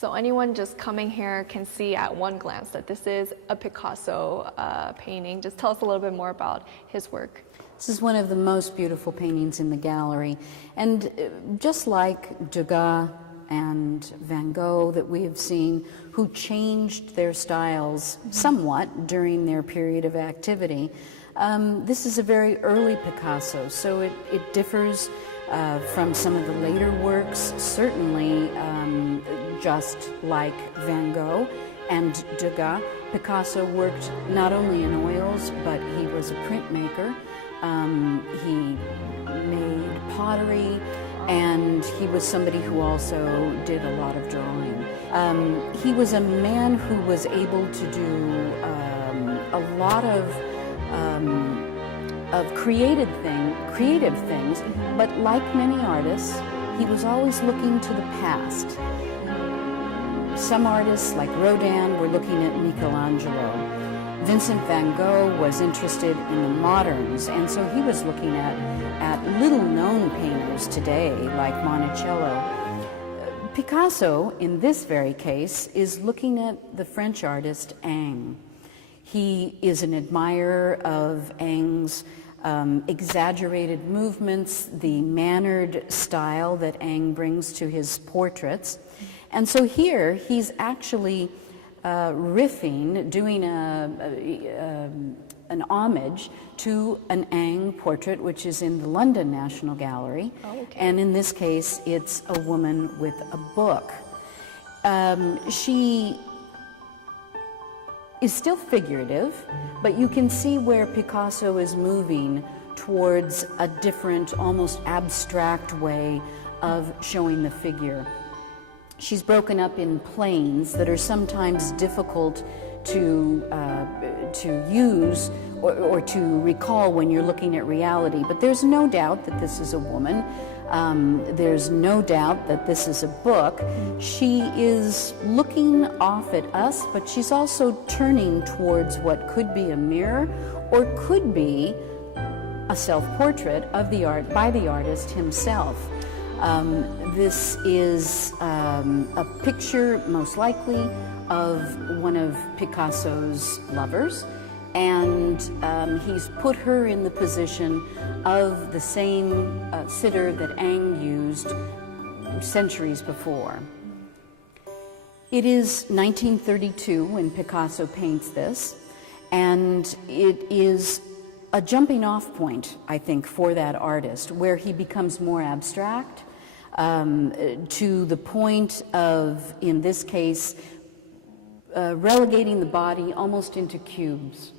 So anyone just coming here can see at one glance that this is a Picasso painting. Just tell us a little bit more about his work. This is one of the most beautiful paintings in the gallery. And just like Degas and Van Gogh that we have seen, who changed their styles somewhat during their period of activity, this is a very early Picasso, so it differs from some of the later works, certainly just like Van Gogh and Degas. Picasso worked not only in oils, but he was a printmaker. He made pottery, and he was somebody who also did a lot of drawing. He was a man who was able to do a lot of creative things, but like many artists, he was always looking to the past. Some artists, like Rodin, were looking at Michelangelo. Vincent van Gogh was interested in the moderns, and so he was looking at little-known painters today, like Monticello. Picasso, in this very case, is looking at the French artist Ingres. He is an admirer of Ingres' exaggerated movements, the mannered style that Ingres brings to his portraits. And so here, he's actually riffing, doing an homage to an Ingres portrait, which is in the London National Gallery. Oh, okay. And in this case, it's a woman with a book. She is still figurative, but you can see where Picasso is moving towards a different, almost abstract way of showing the figure. She's broken up in planes that are sometimes difficult to use or to recall when you're looking at reality. But there's no doubt that this is a woman. There's no doubt that this is a book. She is looking off at us, but she's also turning towards what could be a mirror or could be a self-portrait of the art by the artist himself. This is a picture, most likely, of one of Picasso's lovers, and he's put her in the position of the same sitter that Ingres used centuries before. It is 1932 when Picasso paints this, and it is a jumping off point, I think, for that artist, where he becomes more abstract, to the point of, in this case, relegating the body almost into cubes.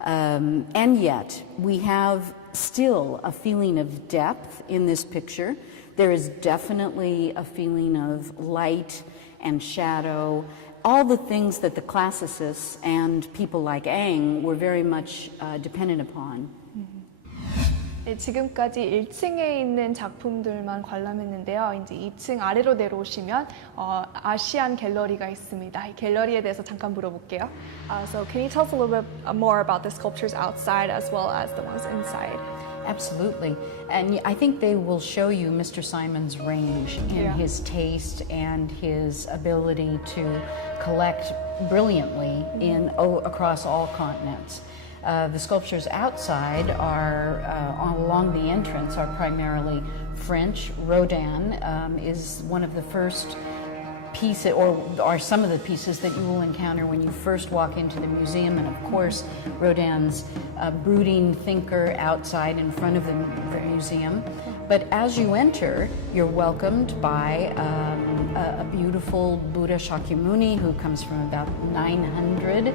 And yet, we have still a feeling of depth in this picture. There is definitely a feeling of light and shadow, all the things that the classicists and people like Ingres were very much dependent upon. 네, 지금까지 1층에 있는 작품들만 관람했는데요. 이제 2층 아래로 내려오시면 아시안 갤러리가 있습니다. 이 갤러리에 대해서 잠깐 물어볼게요. So can you tell us a little bit more about the sculptures outside as well as the ones inside? Absolutely. And I think they will show you Mr. Simon's range in his taste and his ability to collect brilliantly across all continents. The sculptures outside are, along the entrance, are primarily French. Rodin is one of the first pieces, or are some of the pieces that you will encounter when you first walk into the museum. And of course, Rodin's brooding thinker outside in front of the museum. But as you enter, you're welcomed by a beautiful Buddha Shakyamuni who comes from about 900.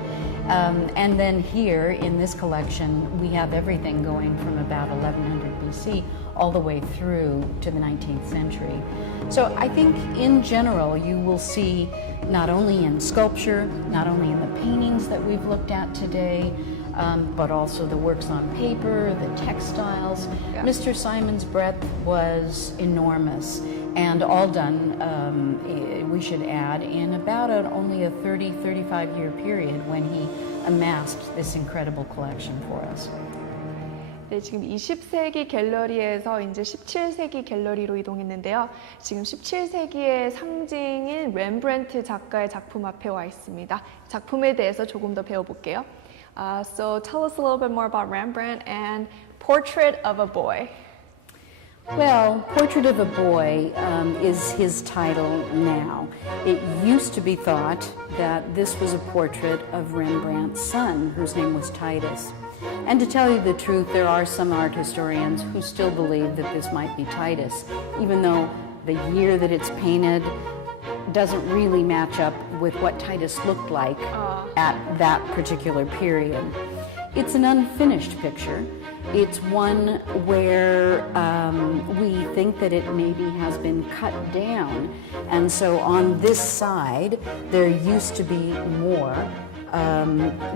And then here in this collection, we have everything going from about 1100 BC all the way through to the 19th century. So I think in general, you will see not only in sculpture, not only in the paintings that we've looked at today, but also the works on paper, the textiles. Yeah. Mr. Simon's breadth was enormous, and all done, we should add, in about only a 35-year period when he amassed this incredible collection for us. 네, 지금 20세기 갤러리에서 이제 17세기 갤러리로 이동했는데요. 지금 17세기의 상징인 렘브란트 작가의 작품 앞에 와 있습니다. 작품에 대해서 조금 더 배워볼게요. So tell us a little bit more about Rembrandt and Portrait of a Boy. Well, Portrait of a Boy is his title now. It used to be thought that this was a portrait of Rembrandt's son, whose name was Titus. And to tell you the truth, there are some art historians who still believe that this might be Titus, even though the year that it's painted doesn't really match up with what Titus looked like at that particular period. It's an unfinished picture. It's one where we think that it maybe has been cut down. And so on this side, there used to be more,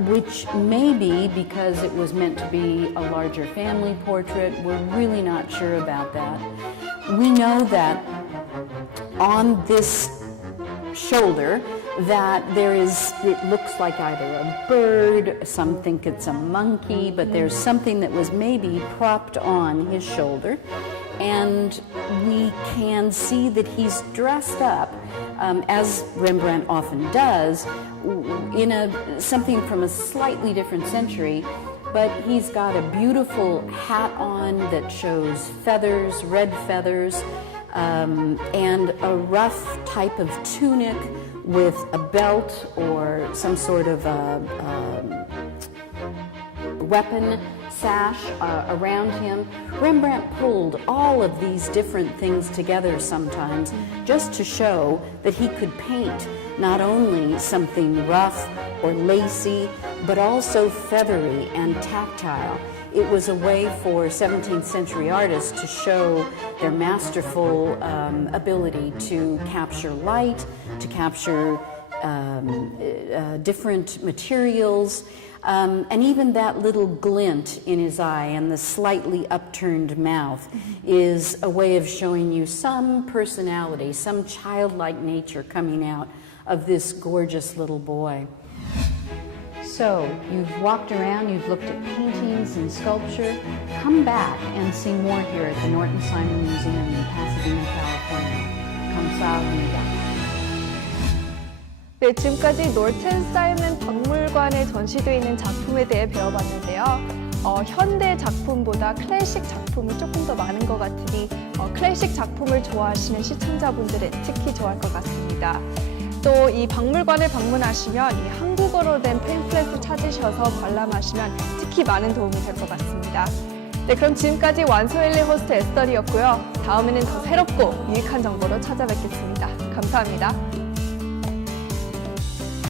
which may be because it was meant to be a larger family portrait. We're really not sure about that. We know that on this shoulder that there is, it looks like either a bird, some think it's a monkey, but there's something that was maybe propped on his shoulder. And we can see that he's dressed up, as Rembrandt often does, in something from a slightly different century. But he's got a beautiful hat on that shows feathers, red feathers, and a rough type of tunic with a belt or some sort of weapon sash around him. Rembrandt pulled all of these different things together sometimes just to show that he could paint not only something rough or lacy, but also feathery and tactile. It was a way for 17th century artists to show their masterful ability to capture light, to capture different materials, and even that little glint in his eye and the slightly upturned mouth is a way of showing you some personality, some childlike nature coming out of this gorgeous little boy. So, you've walked around, you've looked at paintings and sculpture. Come back and see more here at the Norton Simon Museum in Pasadena, California. 감사합니다. 네, 지금까지 노튼 사이먼 박물관에 전시되어 있는 작품에 대해 배워봤는데요. 현대 작품보다 클래식 작품이 조금 더 많은 것 같으니 클래식 작품을 좋아하시는 시청자분들은 특히 좋아할 것 같습니다. 또 이 박물관을 방문하시면 이 한국어로 된 팸플렛을 찾으셔서 관람하시면 특히 많은 도움이 될 것 같습니다. 네, 그럼 지금까지 완소엘리 호스트 에스더리였고요. 다음에는 더 새롭고 유익한 정보로 찾아뵙겠습니다. 감사합니다.